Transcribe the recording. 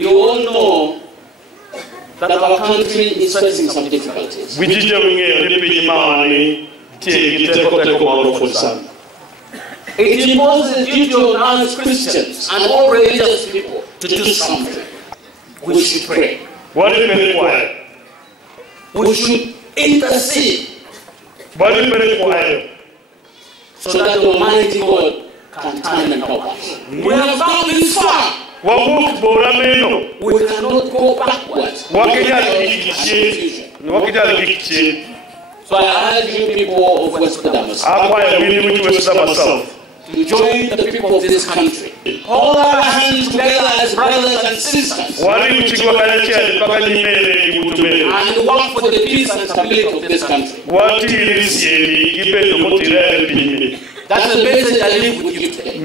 You all know that our country is facing some difficulties. It imposes a duty on us Christians and all religious people to do something. We should pray. We should intercede so that the Almighty God can turn and help us. We have come this far. We cannot go backwards. So I urge you people of West Kadamas to join the people of this country. Hold our hands together as brothers and sisters and work for the peace and stability of this country. That's the message I leave with you today.